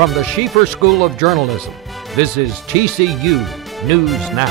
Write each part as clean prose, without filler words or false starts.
From the Schieffer School of Journalism, this is TCU News Now.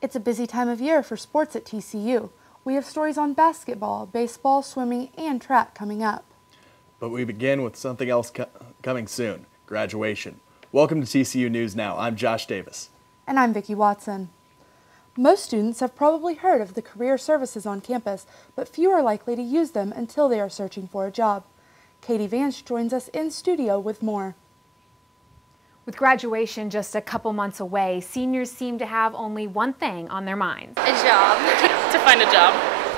It's a busy time of year for sports at TCU. We have stories on basketball, baseball, swimming, and track coming up. But we begin with something else coming soon, graduation. Welcome to TCU News Now. I'm Josh Davis. And I'm Vicki Watson. Most students have probably heard of the career services on campus, but few are likely to use them until they are searching for a job. Katie Vance joins us in studio with more. With graduation just a couple months away, seniors seem to have only one thing on their minds. A job. To find a job.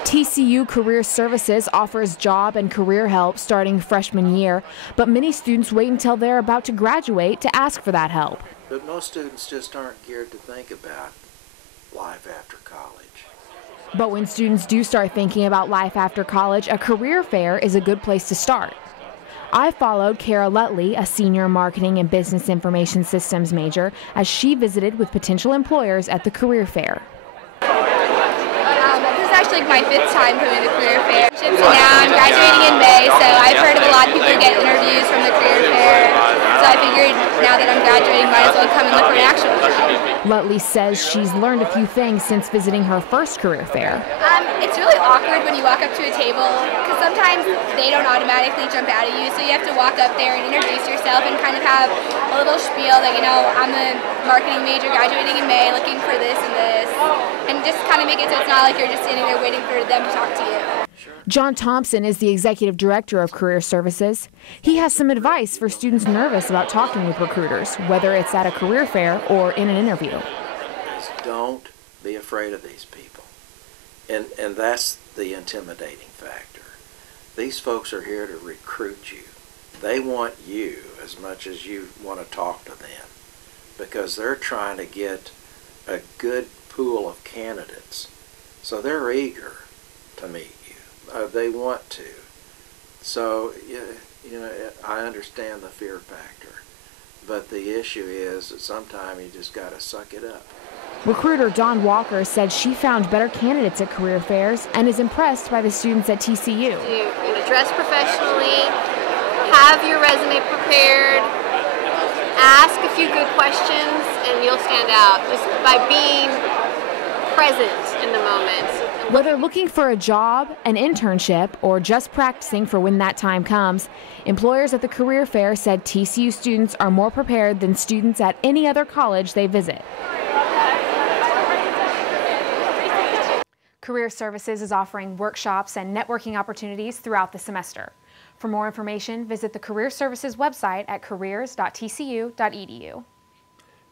TCU Career Services offers job and career help starting freshman year, but many students wait until they're about to graduate to ask for that help. But most students just aren't geared to think about life after college. But when students do start thinking about life after college, a career fair is a good place to start. I followed Kara Lutley, a senior marketing and business information systems major, as she visited with potential employers at the career fair. This is actually my 5th time coming to the career fair. So now I'm graduating in May, so I've heard of a lot of people get interviews from the career fair. So I figured now that I'm graduating, might as well come and look for an actual job. Lutley says she's learned a few things since visiting her first career fair. It's really awkward when you walk up to a table because sometimes they don't automatically jump out at you, so you have to walk up there and introduce yourself and kind of have a little spiel that, you know, I'm a marketing major graduating in May looking for this and this, and just kind of make it so it's not like you're just sitting there waiting for them to talk to you. John Thompson is the executive director of Career Services. He has some advice for students nervous about talking with recruiters, whether it's at a career fair or in an interview. Don't be afraid of these people. And that's the intimidating factor. These folks are here to recruit you. They want you as much as you want to talk to them because they're trying to get a good pool of candidates. So they're eager to meet you. They want to. So, you know, I understand the fear factor. But the issue is that sometimes you just got to suck it up. Recruiter Dawn Walker said she found better candidates at career fairs and is impressed by the students at TCU. Dress professionally, have your resume prepared, ask a few good questions, and you'll stand out just by being present in the moment. Whether looking for a job, an internship, or just practicing for when that time comes, employers at the career fair said TCU students are more prepared than students at any other college they visit. Career Services is offering workshops and networking opportunities throughout the semester. For more information, visit the Career Services website at careers.tcu.edu.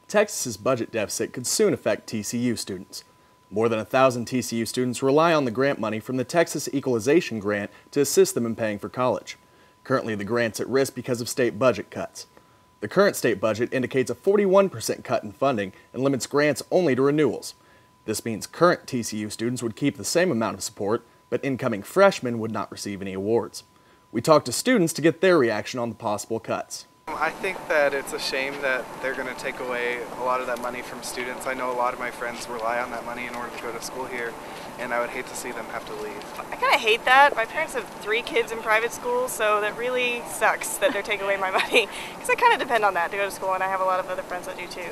Texas's budget deficit could soon affect TCU students. More than 1,000 TCU students rely on the grant money from the Texas Equalization Grant to assist them in paying for college. Currently, the grant's at risk because of state budget cuts. The current state budget indicates a 41% cut in funding and limits grants only to renewals. This means current TCU students would keep the same amount of support, but incoming freshmen would not receive any awards. We talked to students to get their reaction on the possible cuts. I think that it's a shame that they're going to take away a lot of that money from students. I know a lot of my friends rely on that money in order to go to school here, and I would hate to see them have to leave. I kind of hate that. My parents have 3 kids in private school, so that really sucks that they're taking away my money, because I kind of depend on that to go to school, and I have a lot of other friends that do too.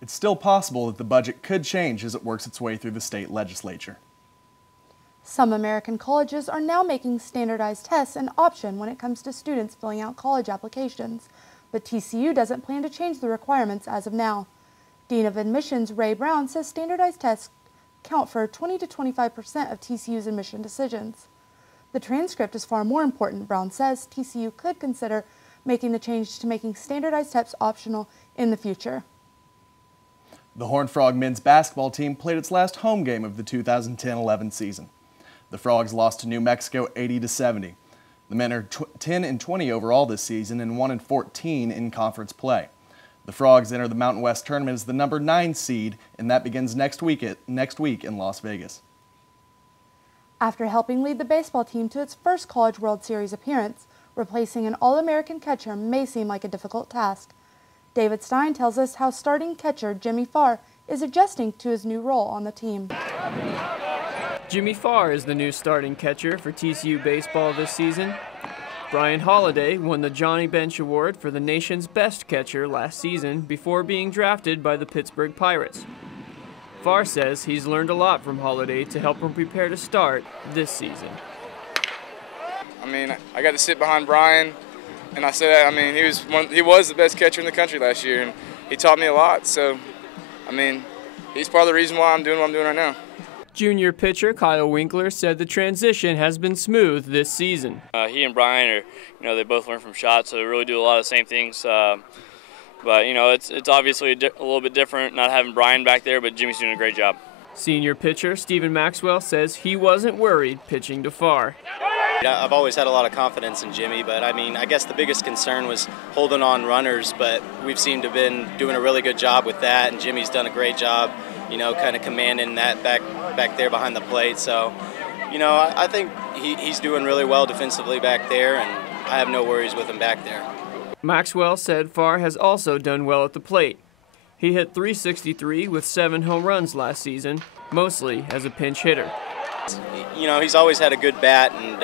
It's still possible that the budget could change as it works its way through the state legislature. Some American colleges are now making standardized tests an option when it comes to students filling out college applications, but TCU doesn't plan to change the requirements as of now. Dean of Admissions Ray Brown says standardized tests count for 20 to 25% of TCU's admission decisions. The transcript is far more important, Brown says. TCU could consider making the change to making standardized tests optional in the future. The Horned Frog men's basketball team played its last home game of the 2010-11 season. The Frogs lost to New Mexico 80-70. The men are 10-20 overall this season and 1-14 in conference play. The Frogs enter the Mountain West tournament as the number 9 seed, and that begins next week in Las Vegas. After helping lead the baseball team to its first College World Series appearance, replacing an All-American catcher may seem like a difficult task. David Stein tells us how starting catcher Jimmy Farr is adjusting to his new role on the team. Jimmy Farr is the new starting catcher for TCU baseball this season. Brian Holliday won the Johnny Bench Award for the nation's best catcher last season before being drafted by the Pittsburgh Pirates. Farr says he's learned a lot from Holliday to help him prepare to start this season. I mean, I got to sit behind Brian, and I said, I mean, he was the best catcher in the country last year, and he taught me a lot. So, I mean, he's part of the reason why I'm doing what I'm doing right now. Junior pitcher Kyle Winkler said the transition has been smooth this season. He and Brian are, they both learn from shots, so they really do a lot of the same things. But, it's obviously a little bit different not having Brian back there, but Jimmy's doing a great job. Senior pitcher Stephen Maxwell says he wasn't worried pitching to Farr. I've always had a lot of confidence in Jimmy, but I mean, I guess the biggest concern was holding on runners, but we've seemed to have been doing a really good job with that, and Jimmy's done a great job, kind of commanding that back there behind the plate. So, I think he's doing really well defensively back there, and I have no worries with him back there. Maxwell said Farr has also done well at the plate. He hit .363 with 7 home runs last season, mostly as a pinch hitter. He's always had a good bat, and,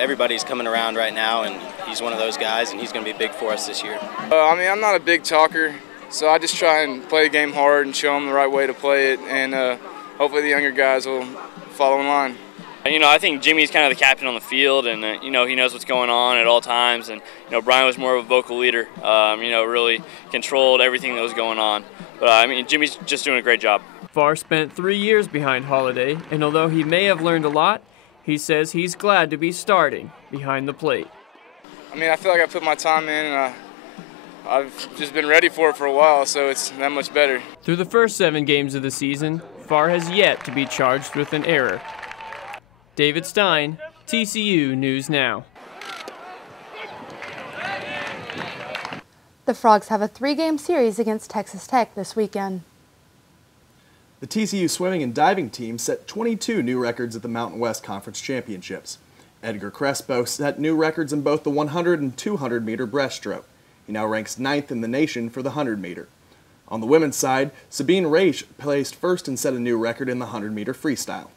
everybody's coming around right now, and he's one of those guys, and he's going to be big for us this year. I'm not a big talker, so I just try and play the game hard and show them the right way to play it, and hopefully the younger guys will follow in line. I think Jimmy's kind of the captain on the field, and, he knows what's going on at all times, and, Brian was more of a vocal leader, really controlled everything that was going on. But, Jimmy's just doing a great job. Farr spent 3 years behind Holliday, and although he may have learned a lot, he says he's glad to be starting behind the plate. I feel like I put my time in, and I've just been ready for it for a while, so it's that much better. Through the first 7 games of the season, Farr has yet to be charged with an error. David Stein, TCU News Now. The Frogs have a 3-game series against Texas Tech this weekend. The TCU swimming and diving team set 22 new records at the Mountain West Conference Championships. Edgar Crespo set new records in both the 100 and 200 meter breaststroke. He now ranks 9th in the nation for the 100 meter. On the women's side, Sabine Raish placed first and set a new record in the 100 meter freestyle.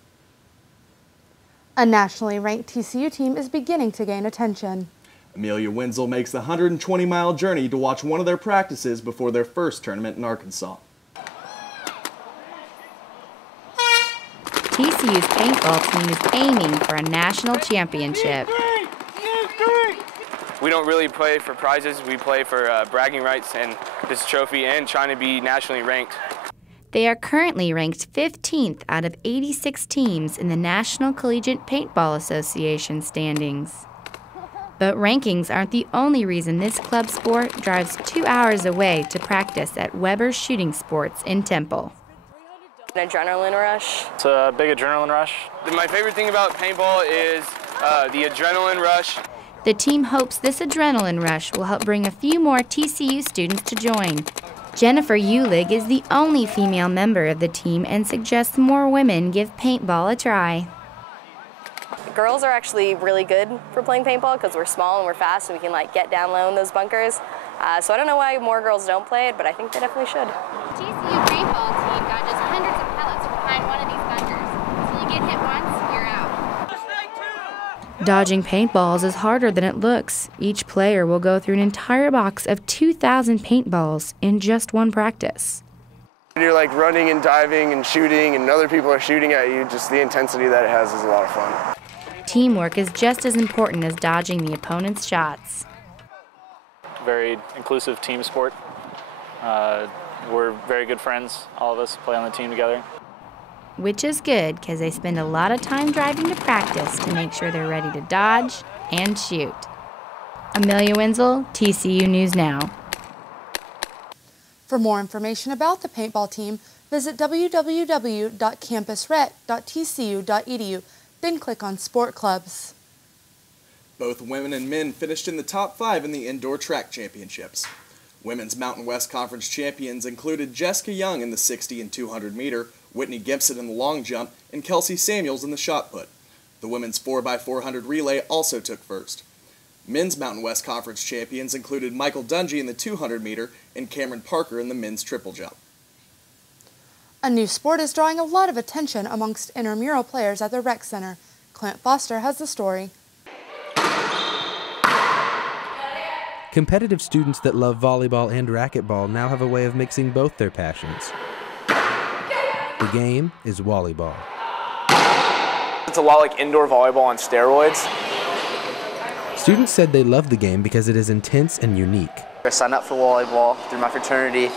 A nationally ranked TCU team is beginning to gain attention. Amelia Wenzel makes the 120-mile journey to watch one of their practices before their first tournament in Arkansas. TCU's paintball team is aiming for a national championship. We don't really play for prizes, we play for bragging rights and this trophy and trying to be nationally ranked. They are currently ranked 15th out of 86 teams in the National Collegiate Paintball Association standings. But rankings aren't the only reason this club sport drives 2 hours away to practice at Weber's Shooting Sports in Temple. An adrenaline rush. It's a big adrenaline rush. My favorite thing about paintball is the adrenaline rush. The team hopes this adrenaline rush will help bring a few more TCU students to join. Jennifer Eulig is the only female member of the team and suggests more women give paintball a try. Girls are actually really good for playing paintball because we're small and we're fast and we can get down low in those bunkers. So I don't know why more girls don't play it, but I think they definitely should. TCU paintball team dodges hundreds of pellets behind one of these bunkers. So you get hit once, you're out. Dodging paintballs is harder than it looks. Each player will go through an entire box of 2,000 paintballs in just one practice. You're running and diving and shooting and other people are shooting at you, just the intensity that it has is a lot of fun. Teamwork is just as important as dodging the opponent's shots. Very inclusive team sport. We're very good friends. All of us play on the team together. Which is good because they spend a lot of time driving to practice to make sure they're ready to dodge and shoot. Amelia Wenzel, TCU News Now. For more information about the paintball team, visit www.campusrec.tcu.edu, then click on Sport Clubs. Both women and men finished in the top 5 in the indoor track championships. Women's Mountain West Conference champions included Jessica Young in the 60 and 200 meter, Whitney Gibson in the long jump, and Kelsey Samuels in the shot put. The women's 4x400 relay also took first. Men's Mountain West Conference champions included Michael Dungy in the 200 meter and Cameron Parker in the men's triple jump. A new sport is drawing a lot of attention amongst intramural players at the rec center. Clint Foster has the story. Competitive students that love volleyball and racquetball now have a way of mixing both their passions. The game is volleyball. It's a lot like indoor volleyball on steroids. Students said they love the game because it is intense and unique. I signed up for volleyball through my fraternity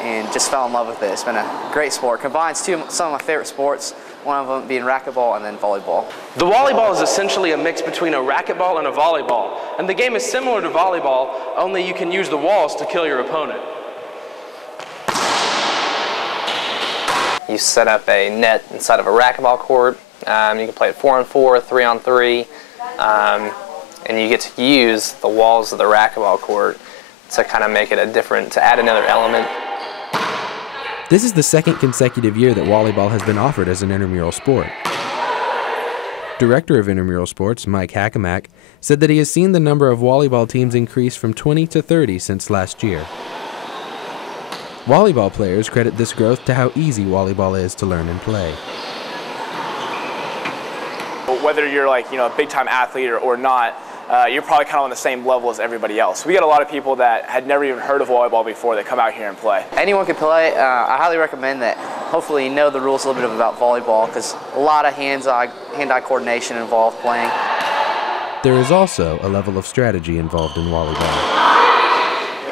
and just fell in love with it. It's been a great sport. Combines some of my favorite sports, one of them being racquetball and then volleyball. The volleyball is essentially a mix between a racquetball and a volleyball. And the game is similar to volleyball, only you can use the walls to kill your opponent. You set up a net inside of a racquetball court. You can play it 4-on-4, 3-on-3, and you get to use the walls of the racquetball court to kind of make it to add another element. This is the second consecutive year that volleyball has been offered as an intramural sport. Director of Intramural Sports, Mike Hackamack, said that he has seen the number of volleyball teams increase from 20 to 30 since last year. Volleyball players credit this growth to how easy volleyball is to learn and play. Whether you're a big-time athlete or not, you're probably kind of on the same level as everybody else. We got a lot of people that had never even heard of volleyball before that come out here and play. Anyone can play. I highly recommend that. Hopefully you know the rules a little bit about volleyball because a lot of hand-eye coordination involved playing. There is also a level of strategy involved in volleyball.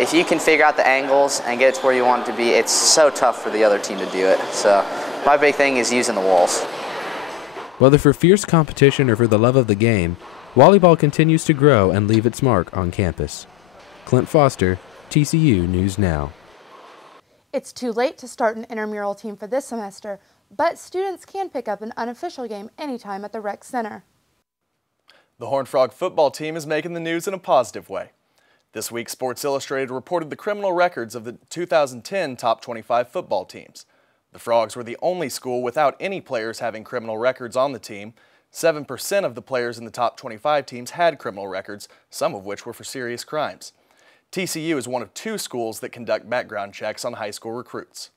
If you can figure out the angles and get it to where you want it to be, it's so tough for the other team to do it. So my big thing is using the walls. Whether for fierce competition or for the love of the game, volleyball continues to grow and leave its mark on campus. Clint Foster, TCU News Now. It's too late to start an intramural team for this semester, but students can pick up an unofficial game anytime at the rec center. The Horned Frog football team is making the news in a positive way. This week, Sports Illustrated reported the criminal records of the 2010 top 25 football teams. The Frogs were the only school without any players having criminal records on the team. 7% of the players in the top 25 teams had criminal records, some of which were for serious crimes. TCU is one of 2 schools that conduct background checks on high school recruits.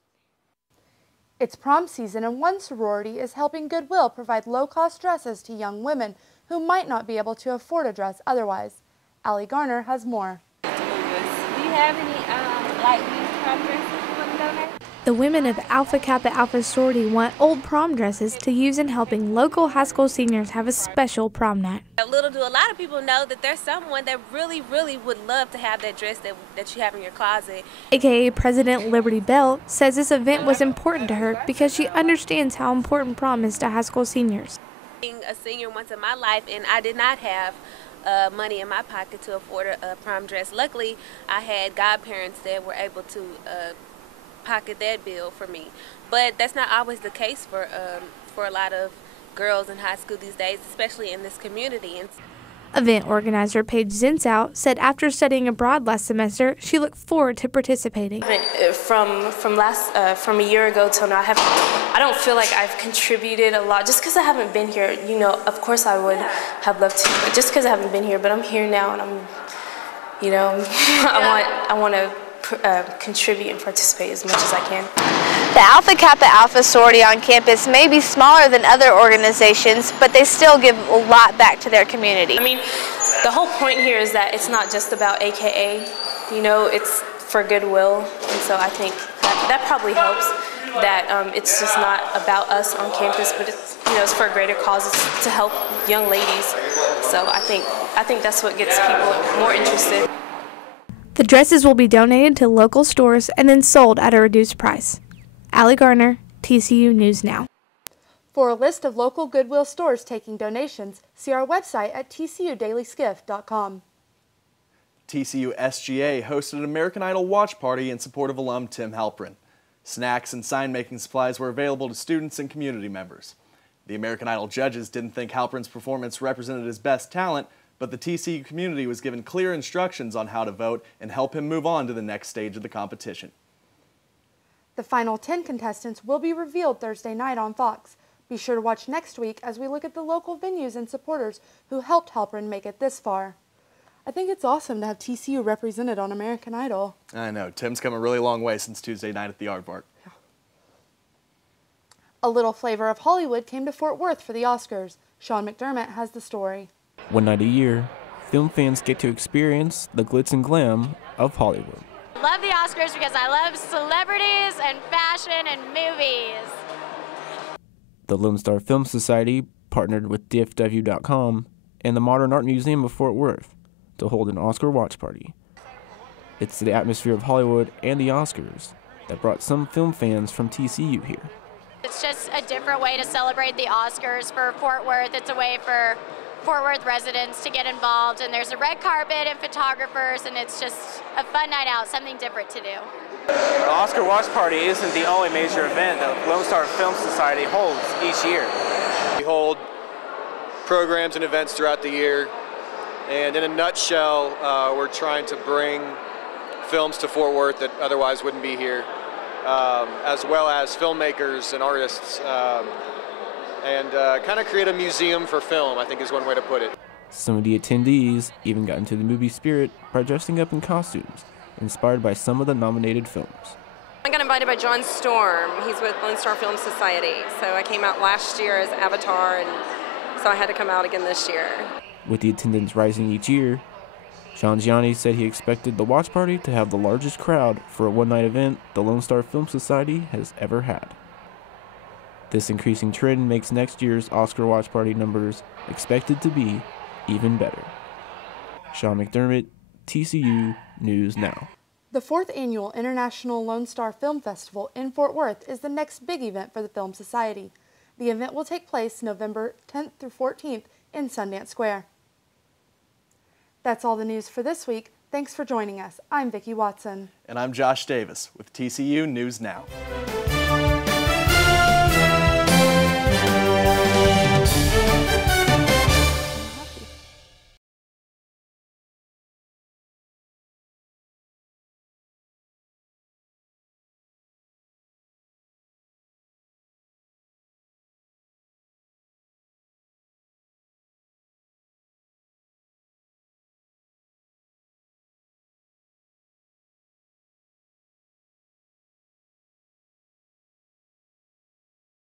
It's prom season, and one sorority is helping Goodwill provide low-cost dresses to young women who might not be able to afford a dress otherwise. Allie Garner has more. Do you have any light used prom dresses you want to donate? The women of Alpha Kappa Alpha sorority want old prom dresses to use in helping local high school seniors have a special prom night. Little do a lot of people know that there's someone that really would love to have that dress that you have in your closet. AKA President Liberty Bell says this event was important to her because she understands how important prom is to high school seniors. Being a senior once in my life, and I did not have money in my pocket to afford a prom dress. Luckily, I had godparents that were able to pocket that bill for me, but that's not always the case for a lot of girls in high school these days, especially in this community. Event organizer Paige Zinsow said after studying abroad last semester, she looked forward to participating. From a year ago till now, I don't feel like I've contributed a lot just because I haven't been here. You know, of course I would have loved to, but just because I haven't been here. But I'm here now, and I want to contribute and participate as much as I can. The Alpha Kappa Alpha sorority on campus may be smaller than other organizations, but they still give a lot back to their community. I mean, the whole point here is that it's not just about AKA, it's for goodwill, and so I think that probably helps, that it's just not about us on campus, but it's for a greater cause. It's to help young ladies, so I think that's what gets people more interested. The dresses will be donated to local stores and then sold at a reduced price. Allie Garner, TCU News Now. For a list of local Goodwill stores taking donations, see our website at tcudailyskiff.com. TCU SGA hosted an American Idol watch party in support of alum Tim Halprin. Snacks and sign-making supplies were available to students and community members. The American Idol judges didn't think Halprin's performance represented his best talent, but the TCU community was given clear instructions on how to vote and help him move on to the next stage of the competition. The final 10 contestants will be revealed Thursday night on Fox. Be sure to watch next week as we look at the local venues and supporters who helped Halprin make it this far. I think it's awesome to have TCU represented on American Idol. I know. Tim's come a really long way since Tuesday night at the Aardvark. A little flavor of Hollywood came to Fort Worth for the Oscars. Sean McDermott has the story. One night a year, film fans get to experience the glitz and glam of Hollywood. Love the Oscars because I love celebrities and fashion and movies. The Lone Star Film Society partnered with DFW.com and the Modern Art Museum of Fort Worth to hold an Oscar watch party. It's the atmosphere of Hollywood and the Oscars that brought some film fans from TCU here. It's just a different way to celebrate the Oscars for Fort Worth. It's a way for Fort Worth residents to get involved, and there's a red carpet and photographers, and it's just a fun night out, something different to do. The Oscar Watch Party isn't the only major event that Lone Star Film Society holds each year. We hold programs and events throughout the year, and in a nutshell, we're trying to bring films to Fort Worth that otherwise wouldn't be here, as well as filmmakers and artists, and kind of create a museum for film, I think is one way to put it. Some of the attendees even got into the movie spirit by dressing up in costumes inspired by some of the nominated films. I got invited by John Storm. He's with Lone Star Film Society. So I came out last year as Avatar, and so I had to come out again this year. With the attendance rising each year, Sean Gianni said he expected the watch party to have the largest crowd for a one-night event the Lone Star Film Society has ever had. This increasing trend makes next year's Oscar watch party numbers expected to be even better. Sean McDermott, TCU News Now. The 4th Annual International Lone Star Film Festival in Fort Worth is the next big event for the Film Society. The event will take place November 10th through 14th in Sundance Square. That's all the news for this week. Thanks for joining us. I'm Vicki Watson. And I'm Josh Davis with TCU News Now.